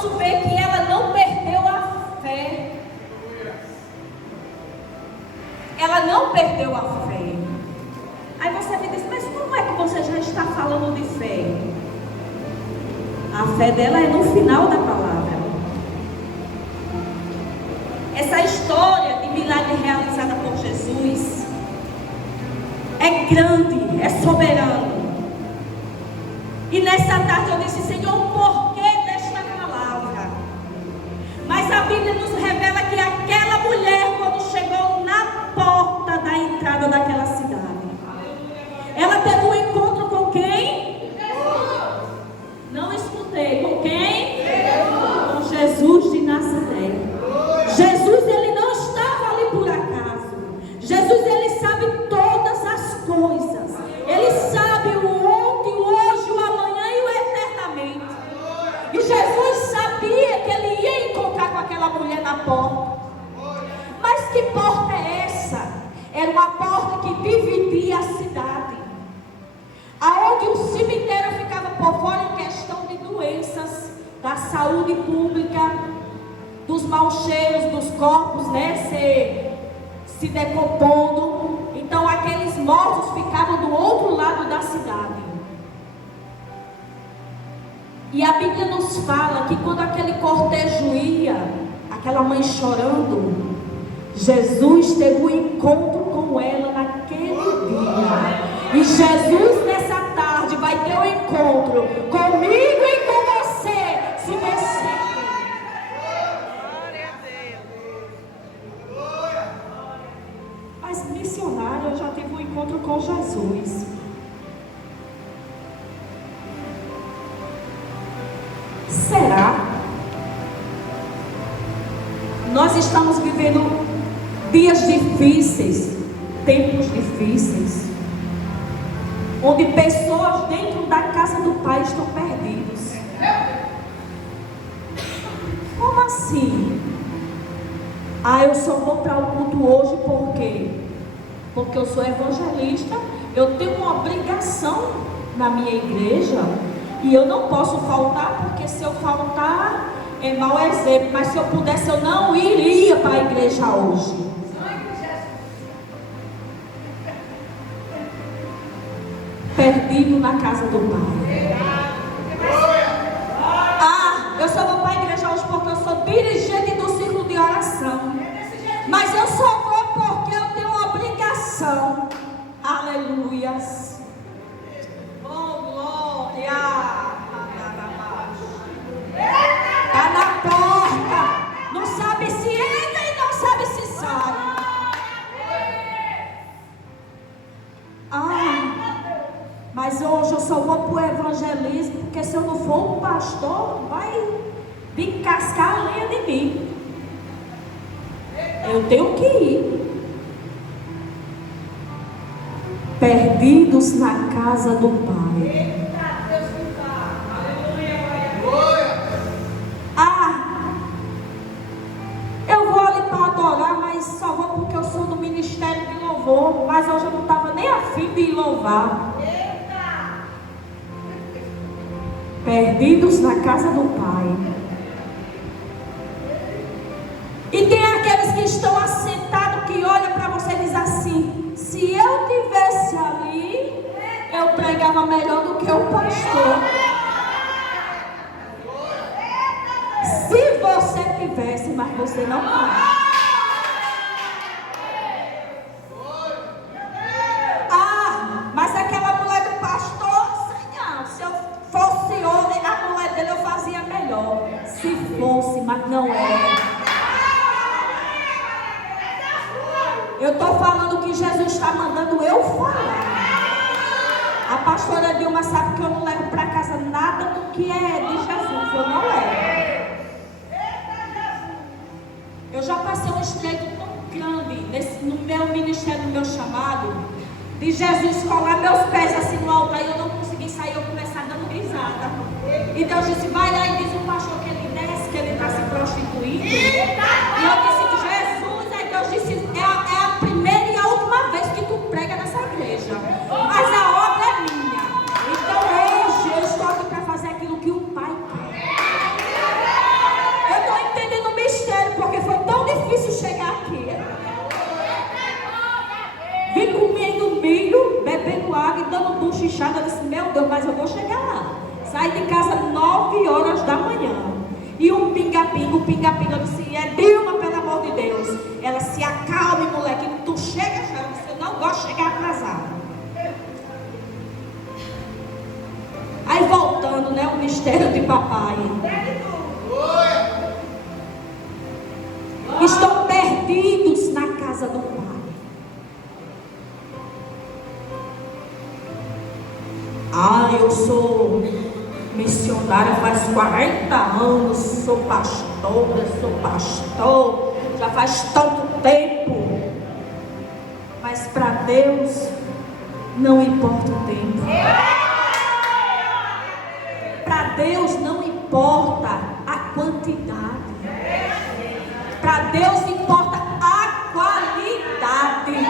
posso ver que ela não perdeu a fé. Ela não perdeu a fé. Aí você me diz, mas como é que você já está falando de fé? A fé dela é no final da palavra. Essa história de milagre realizada por Jesus é grande, é soberano. E nessa tarde eu disse, Senhor, o porquê desta palavra? Mas a Bíblia nos revela que aquela mulher, quando chegou na porta da entrada daquela cidade, ela teve um encontro com quem? Não escutei. Com quem? Com Jesus de Nazaré. Jesus, ele não estava ali por acaso. Jesus, ele sabe todas as coisas. Ele sabe o ontem, o hoje, o amanhã e o eternamente. E Jesus sabia que ele ia encontrar com aquela mulher na porta. Mas que porta é essa? Era uma porta que dividia a cidade, aonde o cemitério ficava por fora em questão de doenças, da saúde pública, dos maus cheiros, dos corpos, se decompondo. Então aqueles mortos ficavam do outro lado da cidade. E a Bíblia nos fala que quando aquele cortejo ia, aquela mãe chorando, Jesus teve um encontro com ela naquele dia. E Jesus nessa tarde vai ter um encontro comigo e com você, se você. Mas missionário, eu já tive um encontro com Jesus. Será? Nós estamos vivendo dias difíceis, tempos difíceis, onde pessoas dentro da casa do Pai estão perdidos. Como assim? Eu só vou para o culto hoje por quê? Porque eu sou evangelista, eu tenho uma obrigação na minha igreja e eu não posso faltar, porque se eu faltar é mau exemplo. Mas se eu pudesse, eu não iria para a igreja hoje. Perdido na casa do Pai. Eu só vou para a igreja hoje porque eu sou dirigente do círculo de oração. Mas eu só vou porque eu tenho uma obrigação. Aleluias. Oh, glória. Está na porta. Não sabe se entra e não sabe se sai. Mas hoje eu só vou para o evangelismo, porque se eu não for um pastor, vai vir cascar a lenha de mim. Eu tenho que ir. Perdidos na casa do Pai. Eu vou ali para adorar, mas só vou porque eu sou do ministério de louvor. Mas hoje eu não estava nem a fim de ir louvar. Perdidos na casa do Pai. E tem aqueles que estão assentados, que olham para você e dizem assim: se eu tivesse ali, eu pregava melhor do que o pastor. Se você tivesse, mas você não tem. Mas aquela mulher do pastor, Senhor, se eu fosse homem, a mulher dele eu fazia melhor. Se fosse, mas não é. Eu estou falando que Jesus está mandando eu falar. A pastora Dilma sabe que eu não levo para casa nada do que é de Jesus. Eu não levo. Eu já passei um estreito tão grande no meu ministério, no meu chamado, de Jesus colar meus pés assim no altar e eu não consegui sair, eu começar dando risada. E Deus disse: vai lá e diz o pastor que ele desce, que ele está se prostituindo. E eu disse: Jesus. Aí Deus disse: é a primeira e a última vez que tu prega nessa igreja, mas a obra é minha. Então hoje eu estou aqui para fazer aquilo que o Pai quer. inchada. Eu disse, meu Deus, mas eu vou chegar lá. Saí de casa 9 horas da manhã. E o pinga-pinga, eu disse, é Dilma, pelo amor de Deus. Ela, se acalme, moleque, tu chega já. Eu disse, eu não gosto de chegar atrasada. Aí voltando, né, o mistério de papai. Estão perdidos na casa do Pai. Eu sou missionária faz 40 anos, sou pastora, sou pastor, já faz tanto tempo. Mas para Deus não importa o tempo. Para Deus não importa a quantidade. Para Deus importa a qualidade.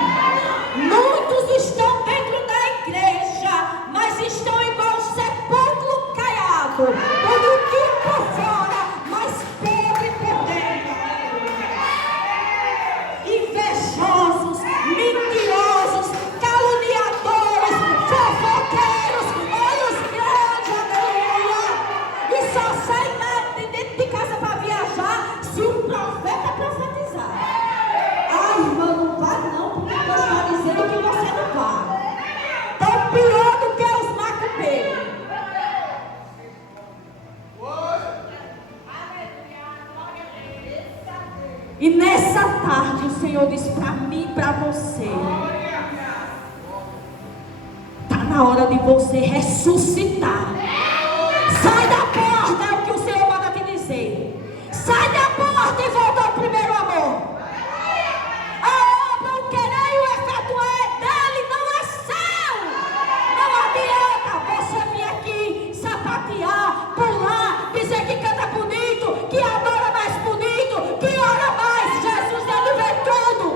Muitos estão dentro da igreja, mas estão igual o sepulcro caiado, bonitinho por fora, mas podre por dentro. Invejosos, mentirosos, caluniadores, fofoqueiros, olhos grandes, aleluia. E só sai dentro de casa para viajar se um profeta profetizar. Irmã, não vá não, porque Deus está dizendo que você não vá. Tão pior do que os macumbeiros. E nessa tarde o Senhor diz para mim e para você: está na hora de você ressuscitar. Sai da porta, é o que o Senhor manda te dizer. Sai da porta e volta ao primeiro amor. A obra, o querer e o efetuar é dele, não é seu. Não adianta você vir aqui sapatear, pular, dizer que canta bonito, que adora mais bonito, que ora mais. Jesus, ele vê tudo.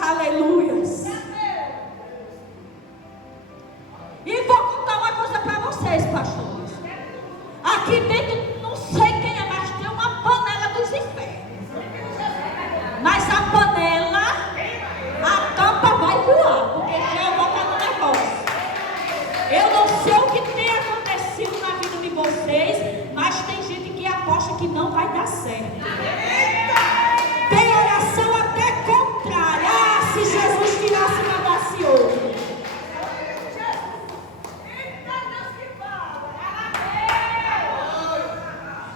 Aleluias. E vou contar uma coisa para vocês, pastores. Aqui dentro, não sei quem é, mas tem uma panela dos infernos. Mas a panela, a tampa vai voar, porque já eu vou estar no negócio. Eu não sei o que tem acontecido na vida de vocês, mas tem gente que aposta que não vai dar certo. Tem oração até contrária. Se Jesus tirasse e mandasse outro.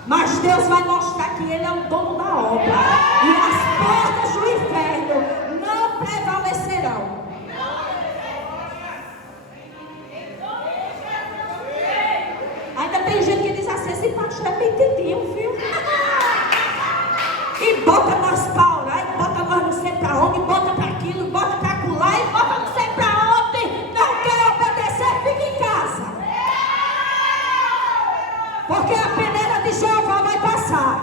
Mas Deus vai mostrar que Ele é o dono da obra. E as portas do inferno não prevalecerão. Ainda tem gente que diz assim, esse pastor é mentidinho, viu? E bota nós para orar, e bota nós não sei para onde, bota para aquilo, bota para acolá, e bota não sei para onde. Não quer obedecer, fica em casa. Porque a peneira de Jeová vai passar.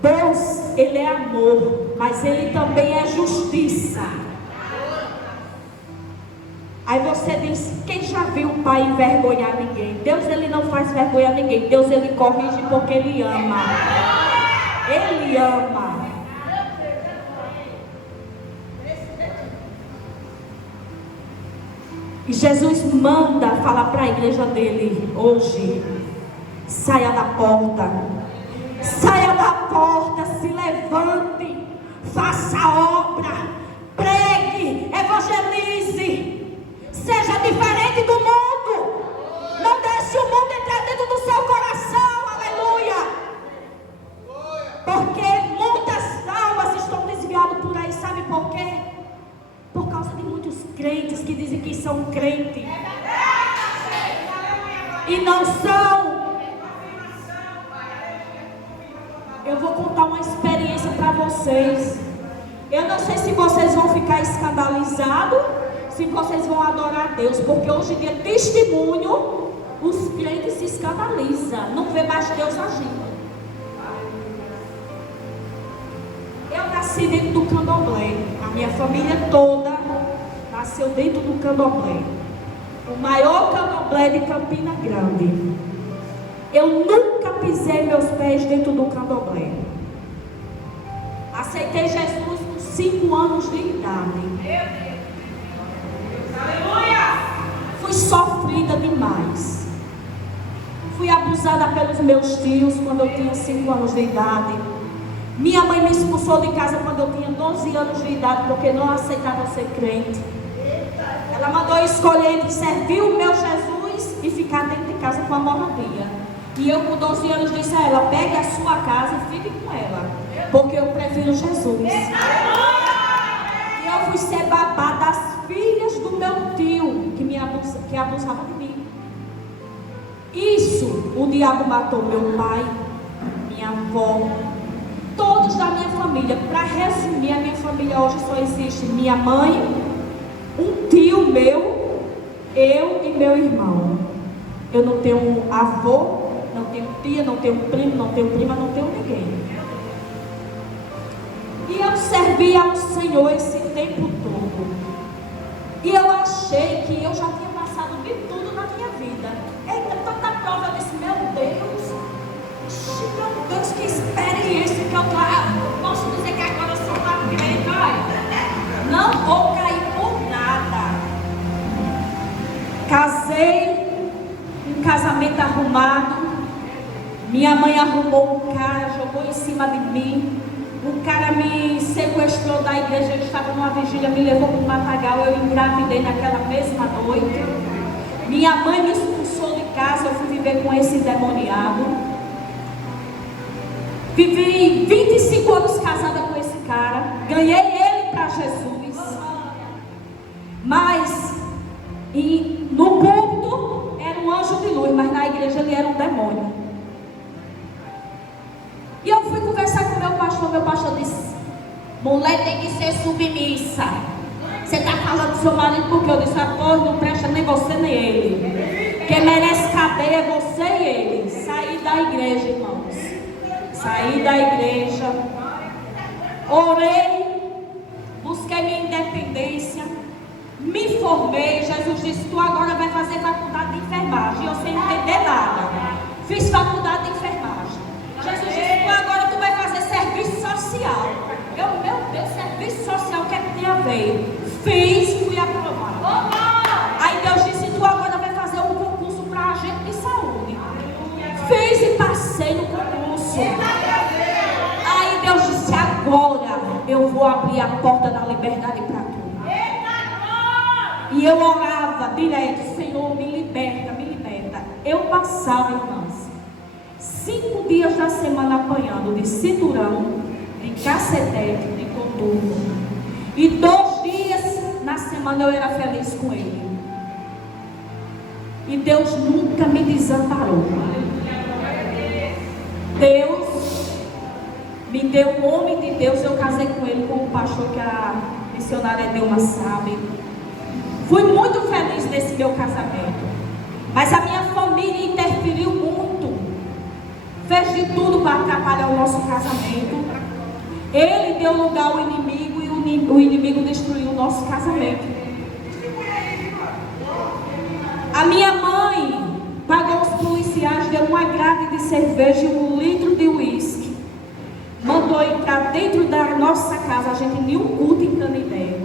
Deus, Ele é amor, mas Ele também é justiça. Aí você diz, quem já viu o pai envergonhar ninguém? Deus, Ele não faz vergonha a ninguém. Deus, Ele corrige porque Ele ama. Ele ama. E Jesus manda falar para a igreja dele hoje: saia da porta, se levante, faça a obra, pregue, evangelize, seja diferente do mundo. Não deixe o mundo entrar dentro do seu coração, aleluia. Porque muitas almas estão desviadas por aí, sabe por quê? Por causa de muitos crentes que dizem que são crentes e não são. Eu vou contar uma experiência para vocês. Eu não sei se vocês vão ficar escandalizados, se vocês vão adorar a Deus, porque hoje em dia, testemunho, os crentes se escandalizam, não vê mais Deus agindo. Eu nasci dentro do candomblé, a minha família toda nasceu dentro do candomblé, o maior candomblé de Campina Grande. Eu nunca pisei meus pés dentro do candomblé. Aceitei Jesus com 5 anos de idade. Fui sofrida demais. Fui abusada pelos meus tios quando eu tinha 5 anos de idade. Minha mãe me expulsou de casa quando eu tinha 12 anos de idade, porque não aceitava ser crente. Ela mandou eu escolher entre servir o meu Jesus e ficar dentro de casa com a moradia. E eu com 12 anos disse a ela: pegue a sua casa e fique com ela, porque eu prefiro Jesus. E eu fui ser babá das filhas do meu tio, que abusava de mim. Isso, o diabo matou meu pai, minha avó, todos da minha família. Para resumir, a minha família hoje só existe minha mãe, um tio meu, eu e meu irmão. Eu não tenho avô, não tenho tia, não tenho primo, não tenho prima, não tenho ninguém. E eu servi ao Senhor esse tempo todo. E eu achei que eu já tinha passado de tudo na minha vida. Eita, tanta prova. Eu disse: meu Deus, que experiência que eu tô. Posso dizer que agora eu sou uma crente, olha. Não vou cair por nada. Casei, um casamento arrumado. Minha mãe arrumou um cara, jogou em cima de mim. O cara me sequestrou da igreja. Eu estava numa vigília, me levou para o matagal. Eu engravidei naquela mesma noite. Minha mãe me expulsou de casa. Eu fui viver com esse demoniado. Vivi 25 anos casada com esse cara. Ganhei ele para Jesus. Mas no púlpito era um anjo de luz, mas na igreja ele era um demônio. E eu fui conversar com meu pastor disse: mulher tem que ser submissa. Você está falando do seu marido porque eu disse: pois não presta nem você nem ele. Quem merece cadeia é você e ele. Saí da igreja, irmãos. Saí da igreja. Orei. Busquei minha independência. Me formei. Jesus disse: tu agora vai fazer faculdade de enfermagem. E eu sem entender nada. Fiz faculdade de enfermagem. Jesus disse: agora tu vai fazer serviço social. Meu Deus, serviço social, o que é que tem a ver? Fiz e fui aprovada. Aí Deus disse: tu agora vai fazer um concurso para agente de saúde. Fiz e passei no concurso. Aí Deus disse: agora eu vou abrir a porta da liberdade para tu. E eu orava direto: Senhor, me liberta, me liberta. Eu passava, irmãos, 5 dias da semana apanhando de cinturão, de cacetete, de coturno. E 2 dias na semana eu era feliz com ele. E Deus nunca me desamparou. Deus me deu um homem de Deus. Eu casei com ele, com o pastor que a missionária Dilma sabe. Fui muito feliz nesse meu casamento. Mas a minha família interferiu muito. Fez de tudo para atrapalhar o nosso casamento. Ele deu lugar ao inimigo e o inimigo destruiu o nosso casamento. A minha mãe pagou os policiais, deu uma grade de cerveja e 1 litro de uísque. Mandou entrar dentro da nossa casa, a gente nem um culto em Canidé.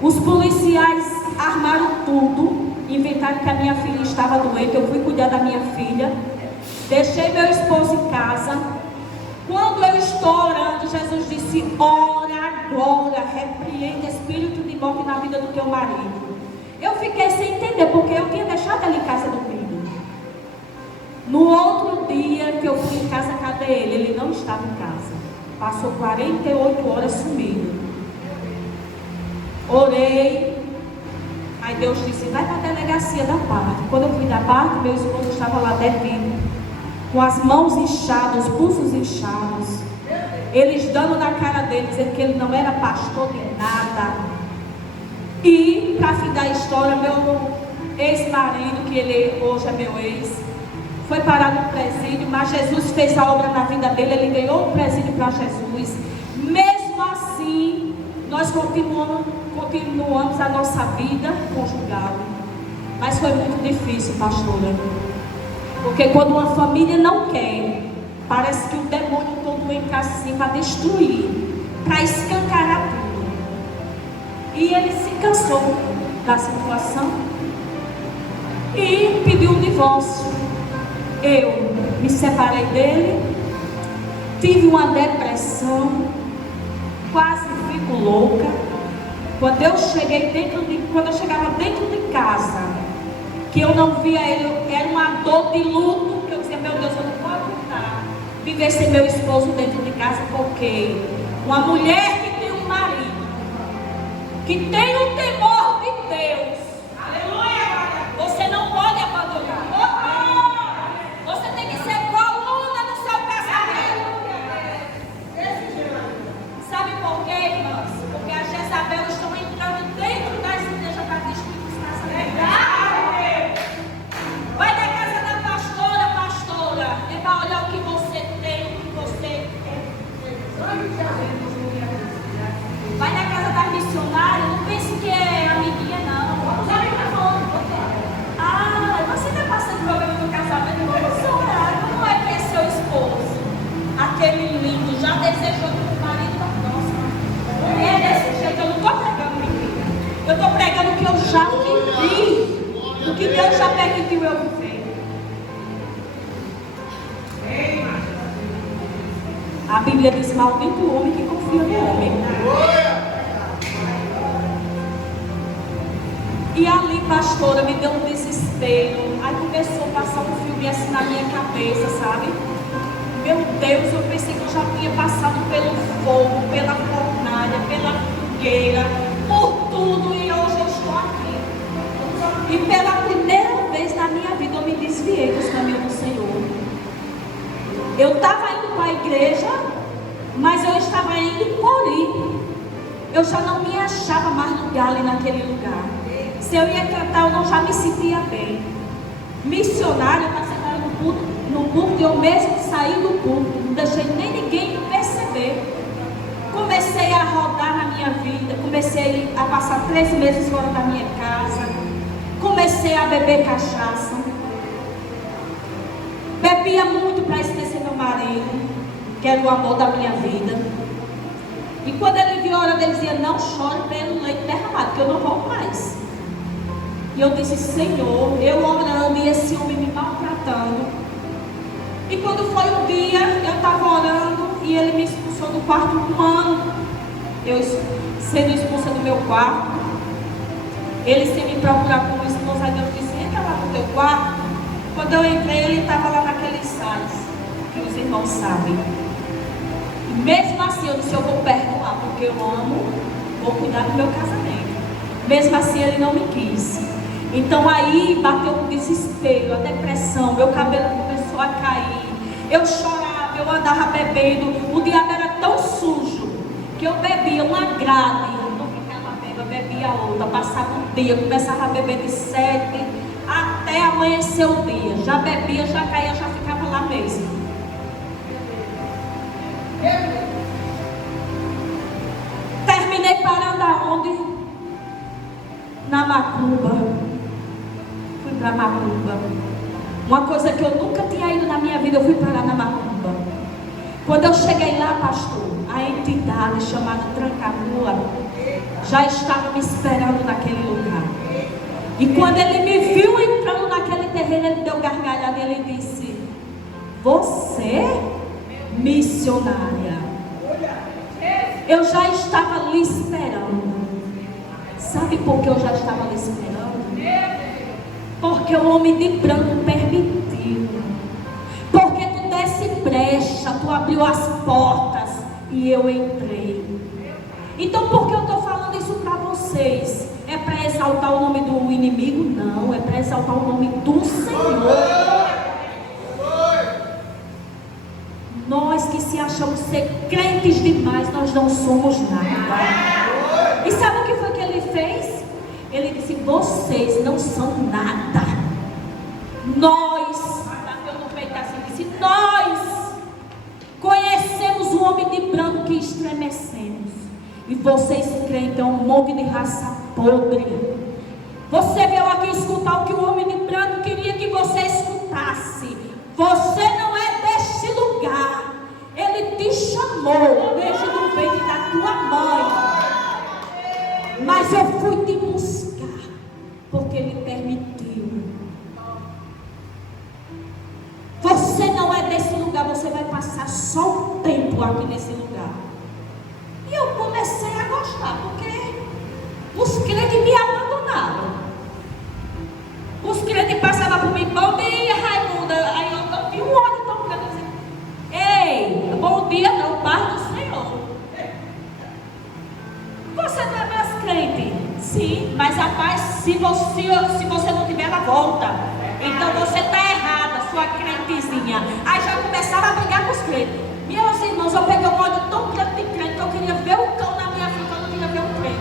Os policiais armaram tudo, inventaram que a minha filha estava doente. Eu fui cuidar da minha filha. Deixei meu esposo em casa. Quando eu estou orando, Jesus disse: ora agora, repreende espírito de morte na vida do teu marido. Eu fiquei sem entender, porque eu tinha deixado ele em casa dormindo. No outro dia que eu fui em casa, cadê ele? Ele não estava em casa. Passou 48 horas sumido. Orei. Aí Deus disse: vai para a delegacia da parte. Quando eu fui da parte, meu esposo estava lá detido, com as mãos inchadas, os pulsos inchados. Eles dando na cara dele, dizendo que ele não era pastor de nada. E, para fim da história, meu ex-marido, que ele hoje é meu ex, foi parar no presídio, mas Jesus fez a obra na vida dele. Ele ganhou o presídio para Jesus. Mesmo assim, nós continuamos a nossa vida conjugal. Mas foi muito difícil, pastora. Porque quando uma família não quer, parece que o demônio todo entra assim para destruir, para escancarar tudo. E ele se cansou da situação e pediu um divórcio. Eu me separei dele, tive uma depressão, quase fico louca. Quando eu chegava dentro de casa, que eu não via ele, era uma dor de luto, que eu dizia, meu Deus, eu não posso voltar, viver sem meu esposo dentro de casa, porque uma mulher que tem um marido, que tem o temor de Deus, aleluia, você não pode abandonar. Você tem que ser coluna no seu casamento. Sabe por quê, irmãs? Porque as Jezabel estão entrando dentro das igrejas para destruir os casamentos. Vai na casa da pastora, é para olhar o que você tem, o que você quer. Vai na casa da missionária, não pense que é amiguinha, não. Você está passando problema no casamento, vamos orar. Não é que é seu esposo, aquele lindo, já desejou que o marido da próxima. É desse jeito, eu não estou pregando mentira. Eu estou pregando o que eu já vivi. O que Deus já permitiu eu viver. A Bíblia diz: maldito o homem que confia no homem. E ali, pastora, me deu um desespero. Aí começou a passar um filme assim na minha cabeça, sabe? Meu Deus, eu pensei que eu já tinha passado pelo fogo, pela fornalha, pela fogueira, por tudo, e hoje eu estou aqui. E pela primeira vez na minha vida eu me desviei dos caminhos do Senhor. Eu estava indo para a igreja, mas eu estava indo por ir. Eu já não me achava mais lugar ali naquele lugar. Se eu ia cantar, eu já me sentia bem. Missionário, eu estava sentada no púlpito e eu mesmo saí do púlpito. Não deixei nem ninguém perceber. Comecei a rodar na minha vida. Comecei a passar 3 meses fora da minha casa. Comecei a beber cachaça. Bebia muito para esquecer meu marido, que era o amor da minha vida. E quando ele viu a hora dele, dizia: não chore pelo leite derramado, que eu não volto mais. E eu disse: Senhor, eu orando e esse homem me maltratando. E quando foi um dia, eu estava orando e ele me expulsou do quarto por um ano. Eu sendo expulsa do meu quarto. Ele sem me procurar como esposa, aí Deus disse: entra lá no teu quarto. Quando eu entrei, ele estava lá naqueles sais, que os irmãos sabem. E mesmo assim eu disse: eu vou perdoar, porque eu amo, vou cuidar do meu casamento. Mesmo assim ele não me quis. Então aí bateu um desespero, a depressão, meu cabelo começou a cair. Eu chorava, eu andava bebendo. O diabo era tão sujo que eu bebia uma grade, não ficava bebendo, bebia outra. Passava um dia, começava a beber de 7 até amanhecer o dia. Já bebia, já caía, já ficava lá mesmo. Terminei parando aonde? Na macumba. Fui para macumba. Uma coisa que eu nunca tinha ido na minha vida, eu fui parar na macumba. Quando eu cheguei lá, pastor, a entidade chamada Tranca-Rua já estava me esperando naquele lugar. E quando ele me viu entrando naquele terreno, ele deu gargalhada e ele disse: você, missionária, eu já estava lhe esperando. Sabe por que eu já estava lhe esperando? Porque o homem de branco permitiu. Porque tu desse brecha, tu abriu as portas e eu entrei. Então por que eu estou falando isso para vocês? É para exaltar o nome do inimigo? Não, é para exaltar o nome do Senhor. Nós que se achamos ser crentes demais, nós não somos nada. E sabe o que foi que ele fez? Ele disse: vocês não são nada. Nós, bateu no peito assim, disse: nós conhecemos o homem de branco que estremecemos. E vocês creem que é um monte de raça podre. Você veio aqui escutar o que o homem de branco queria que você escutasse. Você não é deste lugar. Ele te chamou desde o ventre da tua mãe. Mas eu fui te buscar, porque Ele permitiu. Você não é desse lugar, você vai passar só um tempo aqui nesse lugar. E eu comecei a gostar, porque os crentes me abandonaram. Os crentes passavam por mim, bom dia, Raimunda. Aí eu tinha um ódio tão grande assim. Ei, bom dia não, paz do Senhor. Você não é mais crente? Sim, mas a paz, se você não tiver, ela volta. Então você está errada, sua crentezinha. Aí já começaram a brigar com os crentes. Meus irmãos, eu peguei um ódio tão grande de crente que eu queria ver o cão na minha frente, eu não queria ver um crente.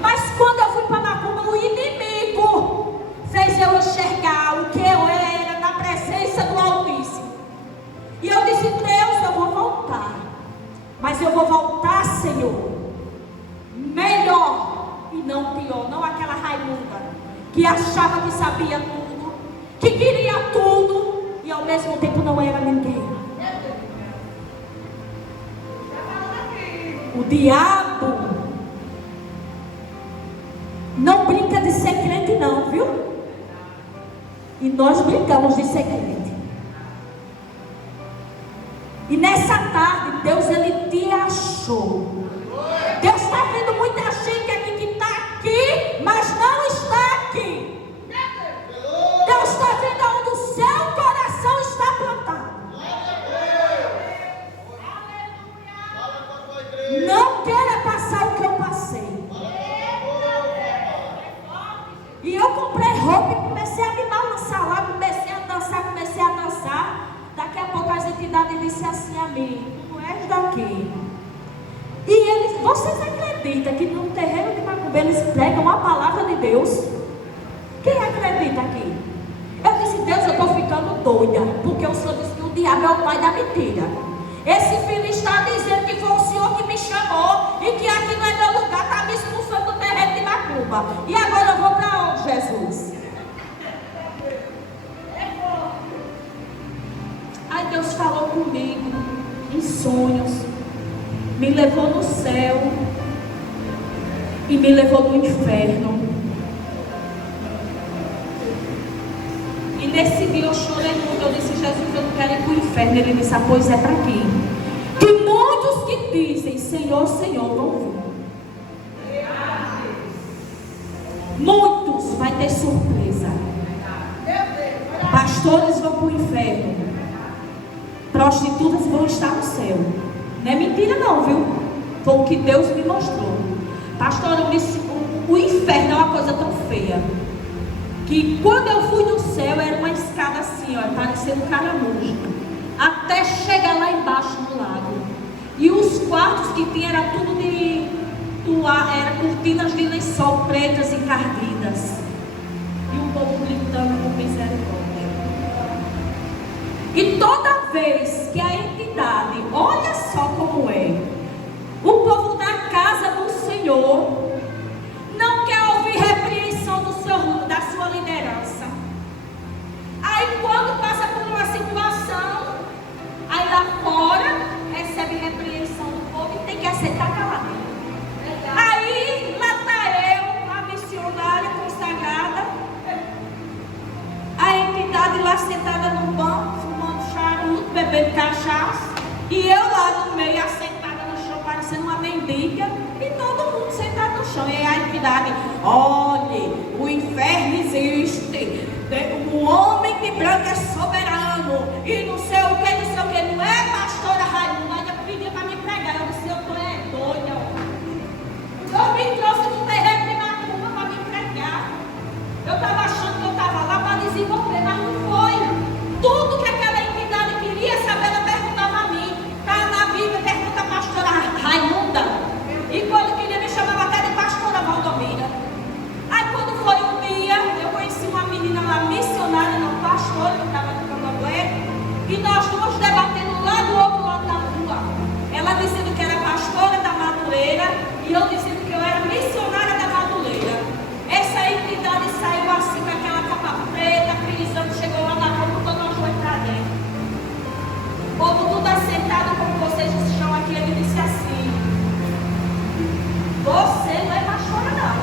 Mas quando eu fui para Macumba, o inimigo fez eu enxergar o que eu era na presença do Altíssimo. E eu disse, Deus, eu vou voltar. Mas eu vou voltar, Senhor, melhor e não pior. Não aquela Raimunda que achava que sabia tudo, que queria tudo e ao mesmo tempo não era ninguém. O diabo não brinca de ser crente não, viu? E nós brincamos de ser crente. E nessa tarde, Deus, Ele te achou. Deus está vendo muita gente aqui que está aqui, mas não está aqui. Deus está vendo onde o seu coração está plantado. Não queira passar o que eu passei. E eu comprei roupa e comecei a me balançar lá, comecei a dançar. Daqui a pouco as entidades disseram assim a mim, tu não és daqui. E eles, vocês acreditam que no terreiro de Macumba eles pregam a palavra de Deus? Quem acredita aqui? Eu disse, Deus, eu estou ficando doida, porque o Senhor disse que o diabo é o pai da mentira. Esse filho está dizendo que foi o Senhor que me chamou e que aqui não é meu lugar, está me expulsando do terreiro de Macumba. E agora eu vou para onde, Jesus? Aí Deus falou comigo em sonhos, me levou no céu e me levou no inferno. E nesse dia eu chorei muito, eu disse, Jesus, eu não quero ir para o inferno. Ele disse, pois é para aqui. Que muitos que dizem, Senhor, Senhor, vão vir. Muitos vai ter surpresa. Pastores vão para o inferno. Prostitutas vão estar no céu. Não é mentira não, viu? Foi o que Deus me mostrou. Pastor, eu disse, o inferno é uma coisa tão feia, que quando eu fui no céu, era uma escada assim, ó, parecendo um caramujo, até chegar lá embaixo no lago. E os quartos que tinha era tudo de era cortinas de lençol pretas encardidas. E o povo gritando com misericórdia. E toda vez que a entidade, olha só como é, o povo da casa do Senhor não quer ouvir repreensão da sua liderança. Aí quando passa por uma situação, aí lá fora recebe repreensão do povo e tem que aceitar caladinho. Aí lá está eu, a missionária consagrada, a entidade lá sentada no banco, fumando charuto, bebendo cachaça, e eu lá no meio, assentada no chão, parecendo uma mendiga, e todo mundo sentado no chão. E a entidade, olhe, o inferno existe, o homem de branco é soberano, e não sei o que, não é, pastora Raimunda? Ainda pedia para me pregar, eu disse, eu tô doida. Deus me trouxe do terreno de Macumba para me pregar. Eu estava achando que eu estava lá para desenvolver, mas não foi. Tudo que aquela entidade queria saber, ela perguntava a mim. Está na Bíblia, pergunta a pastora Raimunda. E quando queria me chamava até de pastora Valdomira. Aí quando foi um dia, eu conheci uma menina lá, missionária, não pastora, que estava no candomblé, e nós duas debatendo disse assim: você não é pastora, não.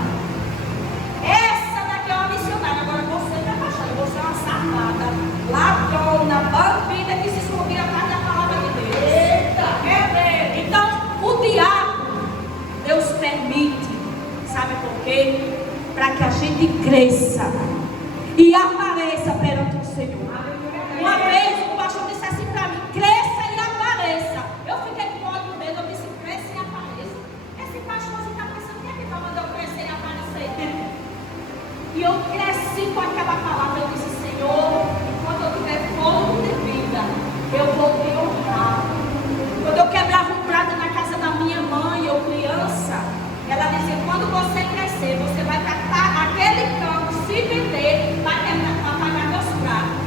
Essa daqui é uma missionária, agora você não é pastora, você é uma safada, ladrona, bandida que se escondia atrás da palavra de Deus. Eita! Então, o diabo, Deus permite, sabe por quê? Para que a gente cresça e apareça perante o Senhor. Uma vez o pastor disse assim para mim: cresça e apareça. Eu fiquei com ódio dele, eu disse: cresça e apareça. Esse pastorzinho está pensando: quem é que vai mandar eu crescer e aparecer? E eu cresci com aquela palavra. Eu disse: Senhor, quando eu tiver fogo de vida, eu vou te honrar. Quando eu quebrava um prato na casa da minha mãe, eu criança, ela dizia: quando você crescer, você vai para aquele campo se vender para pagar meus pratos.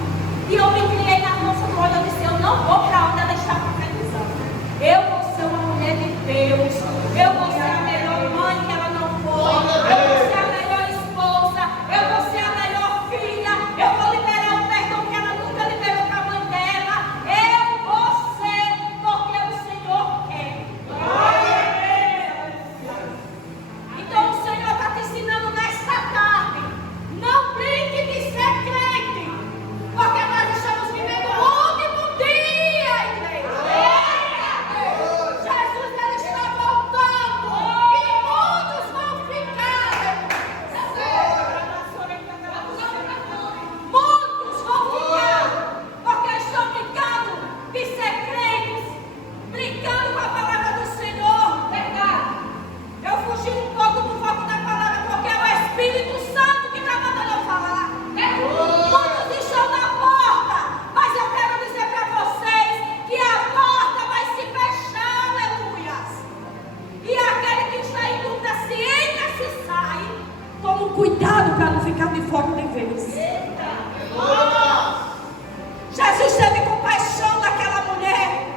E eu me criei na força do olho. Eu disse: eu não vou para onde ela está profetizando. Eu vou ser uma mulher de Deus. Eu vou ser a melhor mãe que ela não foi. Eu vou ser a melhor esposa. Eu vou ser a melhor filha. Eu vou liberar o perdão que ela nunca liberou para a mãe dela. Eu vou ser, porque o Senhor quer. Então o Senhor está te ensinando nesta tarde: não brinque de ser crente, porque nós estamos vivendo o último dia, igreja. Jesus, ele está voltando e muitos vão ficar. Muitos vão ficar porque estão brincando de ser crentes, brincando com a palavra do Senhor. Verdade. Eu fugi um pouco do foco da palavra porque é o Espírito Santo que está mandando eu falar. Muitos estão na porta, mas eu quero dizer para vocês que a porta vai se fechar, aleluias. E aquele que está em dúvida se entra, se sai, toma cuidado para não ficar de fora de vez. Jesus teve compaixão daquela mulher.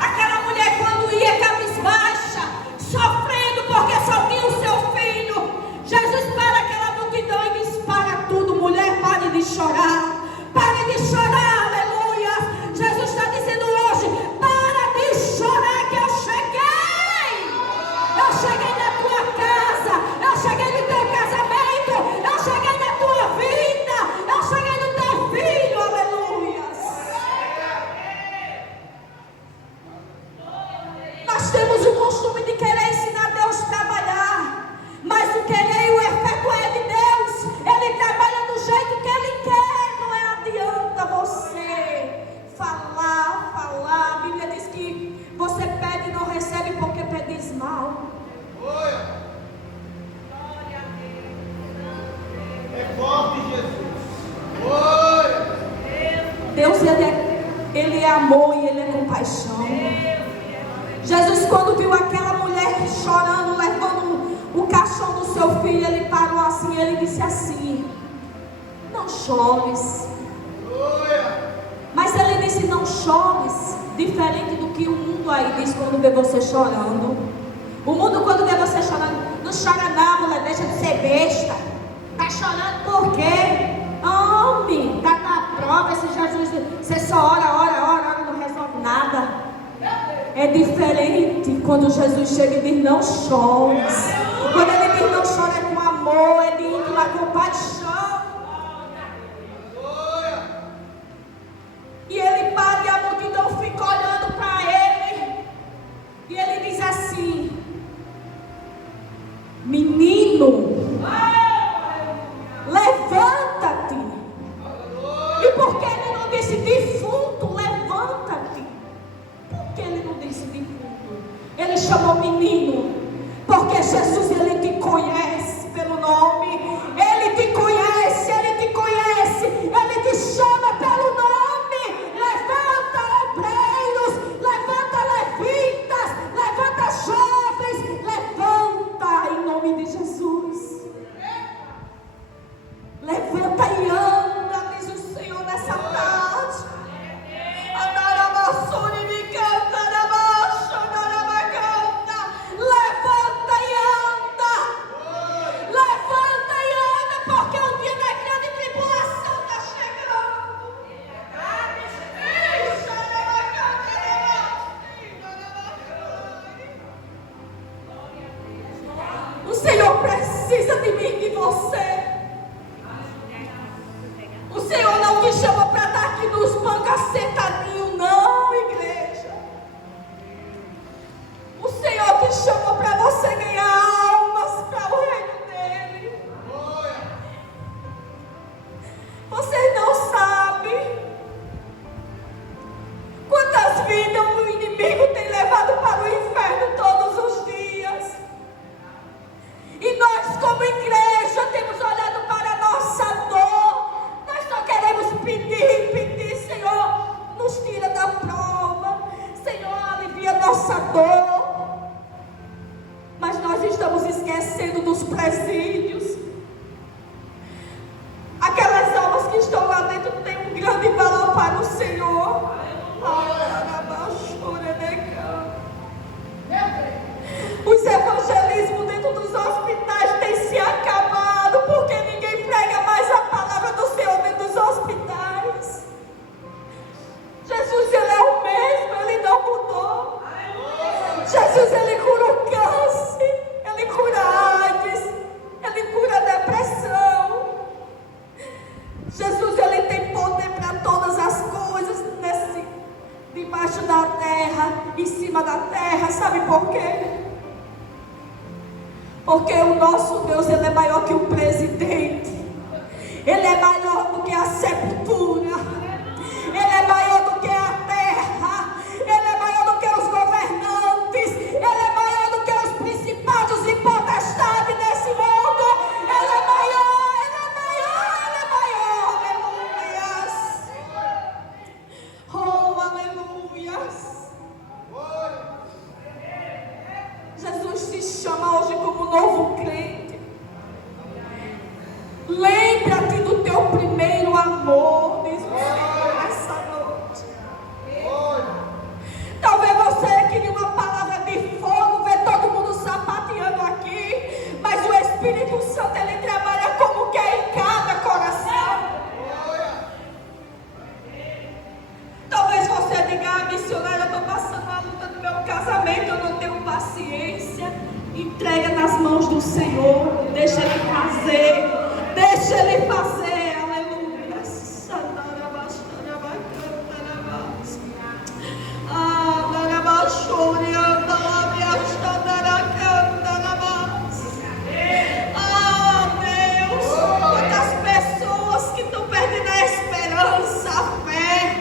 Aquela mulher, quando ia cabisbaixa, sofrendo porque só tinha o seu filho, Jesus para aquela multidão e diz: para tudo, mulher, pare de chorar. Pare de chorar, aleluia. Jesus está dizendo hoje: para de chorar que eu cheguei. Eu cheguei na tua casa, eu cheguei no teu casamento, eu cheguei na tua vida, eu cheguei no teu filho, aleluia. Nós temos o costume de querer ensinar Deus a trabalhar, mas o querer e o efeto é de Deus. Ele trabalha do jeito que Ele quer. Não adianta você falar. A Bíblia diz que você pede e não recebe porque pedis mal. É forte, Jesus. Deus, ele é amor e Ele é compaixão. Jesus, quando viu aquela mulher chorando, levando o caixão do seu filho, Ele parou assim, Ele disse assim: não chores. Mas Ele disse: não chores, diferente do que o mundo aí diz quando vê você chorando. O mundo, quando vê você chorando: não chora não, mulher, deixa de ser besta. Tá chorando por quê? Homem, tá na prova esse Jesus. Você só ora, não resolve nada. É diferente quando Jesus chega e diz: não chores. Quando Ele diz não chore, é com amor, é de íntima compaixão. E Ele para e a multidão fica olhando para Ele. E Ele diz assim: menino, levanta-te. E por que Ele não disse defunto, levanta-te? Por que Ele não disse defunto? Ele chamou menino, porque Jesus, Ele te conhece pelo nome. Ele te conhece, Ele te conhece. Ele te chama pelo nome. Levanta obreiros, levanta levitas, levanta jovens, levanta em nome de Jesus. Levanta e anda, diz o Senhor nessa tarde. Levanta e anda. nossa dor, mas nós estamos esquecendo dos presídios. Aquelas almas que estão lá dentro têm um grande valor para o Senhor. Os evangelismos dentro dos hospitais têm se acabado, porque ninguém prega mais a palavra do Senhor dentro dos hospitais. Jesus, Ele é o mesmo, Ele não mudou. Jesus, Ele cura o câncer, Ele cura a AIDS, Ele cura a depressão. Jesus, Ele tem poder para todas as coisas debaixo da terra, em cima da terra. Sabe por quê? Porque o nosso Deus, Ele é maior que o presidente. Ele é maior do que a sepultura. Ele é maior do que a terra. Ele é maior do que os governantes. Ele é maior do que os principados e potestades desse mundo. Ele é maior, Ele é maior, Ele é maior. Aleluias. Oh, aleluias. Jesus te chama hoje como novo crente. Lembra-te do teu primeiro amor, diz o Senhor nessa noite. Talvez você queria uma palavra de fogo, ver todo mundo sapateando aqui, mas o Espírito Santo, Ele trabalha como quer em cada coração. Talvez você diga: missionária, eu estou passando a luta do meu casamento, eu não tenho paciência. Entrega nas mãos do Senhor, deixa Ele fazer, deixa Ele fazer, aleluia. Ah, Deus, quantas pessoas que estão perdendo a esperança, a fé.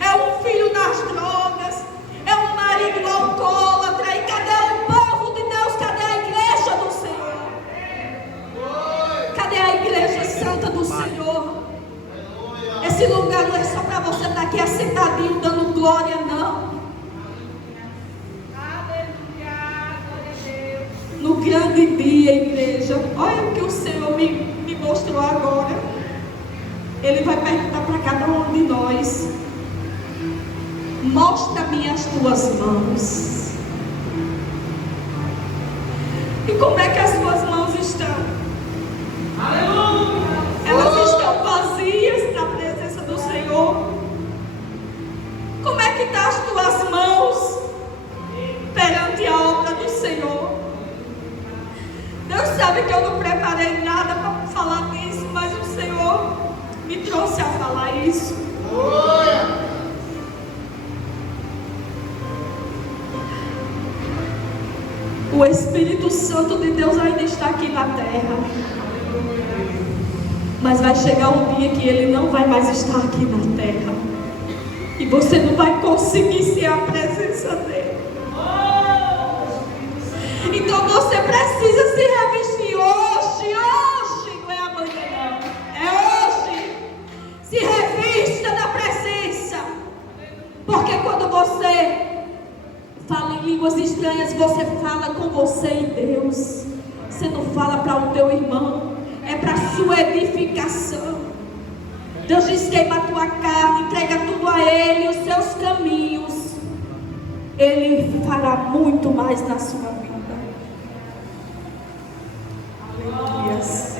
É um filho nas drogas, é um marido alcoólatra. E cadê o povo de Deus? Cadê a igreja do Senhor? Cadê a igreja santa do Senhor? Esse lugar não é só para você estar aqui assentadinho dando glória, não. No grande dia, igreja, olha o que o Senhor me mostrou agora. Ele vai perguntar para cada um de nós: mostra-me as tuas mãos. E como é que as tuas mãos estão? Aleluia! Elas estão vazias na presença do Senhor. Como é que estão as tuas mãos perante a obra do Senhor? Deus sabe que eu não preparei nada para falar disso, mas o Senhor me trouxe a falar isso. O Espírito Santo de Deus ainda está aqui na terra. Mas vai chegar um dia que Ele não vai mais estar aqui na terra. E você não vai conseguir ser a presença dEle. Então você precisa se revestir hoje. Hoje, não é amanhã, não. É hoje. Se revista da presença. Porque quando você fala em línguas estranhas, você fala com você e Deus. Você não fala para o teu irmão, é para a sua edificação. Deus diz: queima a tua carne, entrega tudo a Ele, os seus caminhos. Ele fará muito mais na sua vida. Aleluias.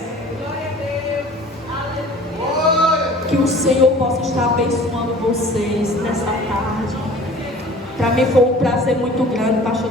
Que o Senhor possa estar abençoando vocês nessa tarde. Para mim foi um prazer muito grande, pastor.